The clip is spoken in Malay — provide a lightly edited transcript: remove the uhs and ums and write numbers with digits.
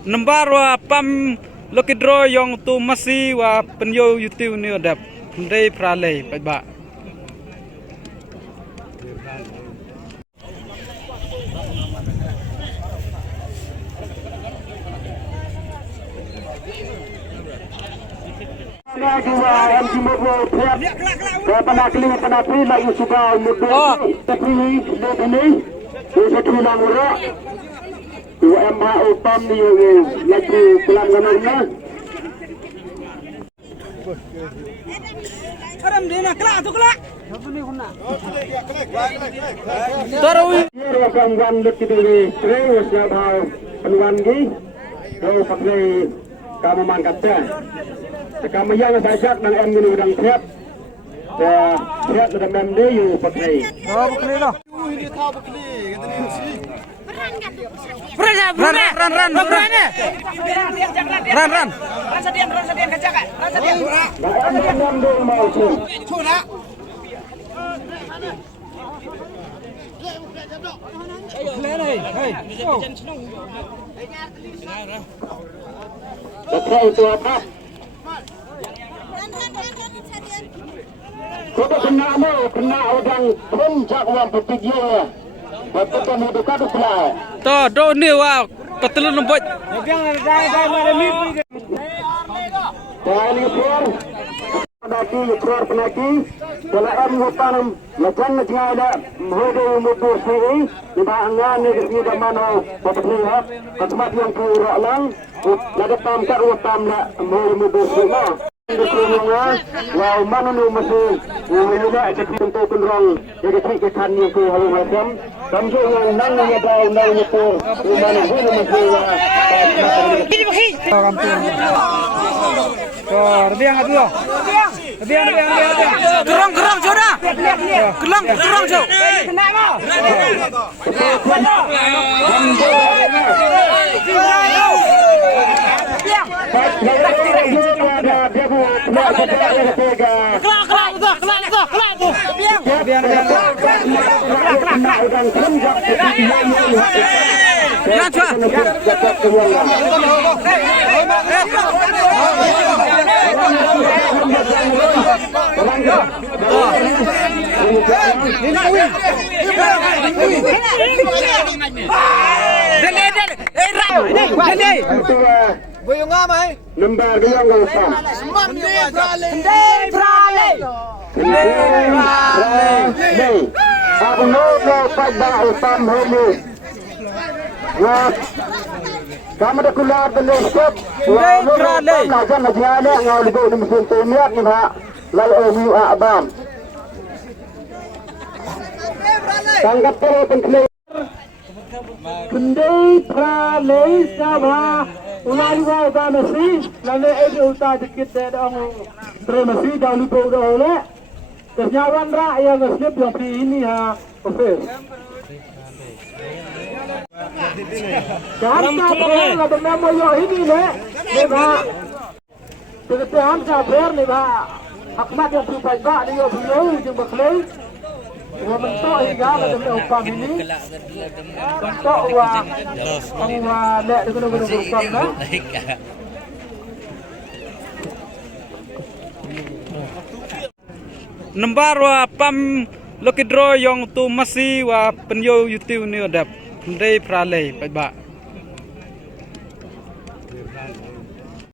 Nambar wa pam lokidro yang tu masih wa penyo YouTube ni adap ndai pralai pai ba. Utam ni lagi pelangganannya. Karam dena kelak tu kelak. Tarawi. Rangwan lekit ini terus jauh penuan gi. Jauh pakai kamu mangkatnya. Kamu yang sajak dan em gini udang siap. Siap sudah mende you pakai. Oh, bekli dah. Ini tahu bekli, kata dia sih. Run. Rasa dia kacak kan? Rasa dia. Cuna. Betul itu apa? Sudah kena orang puncak uang bertujuan. Betul itu kadu pelai. To do ni wa petelun lembut. Kali pun penaki keluar penaki kalau em hutan macam ada muda muda sini di bahangan ni di mana berlihat tempat yang kurang lang ada tamkat hutan nak muda sini wow mana ni masih muda jadi untuk kendrong jadi ikan yang ku halu macam sampai yang nang ni ada nang itu mana ni masih Biang adu. Biang. Gerang jodoh. Gerang jodoh. Kena mau. Boyong amai. Lembar dia enggak usah. Prale. Aku mau pada utam ini. Kamu dah keluar dari shop. Najan najiannya ngau libu di mesin tumiat ni pak. Lalu omu abam. Tangkap terus penklei. Kendai prale sama. Ulari wau ka mesti lalu itu uta dikit dah orang terus mesti dah libu dah oleh. Kenyawan rakyat nasib yang ini ha. Okey. Jangan sampai ada nama yang ini ni pak. Jangan sampai ni pak. Akmat yang berbaik dia beliau yang berkelai. Mentok hingga ada upam ini. Mentok wah. Wah lek dengan upam dah. Nambar wa pam lokidro yang tu masih wa penyo YouTube ni adap ndai pralai pai ba.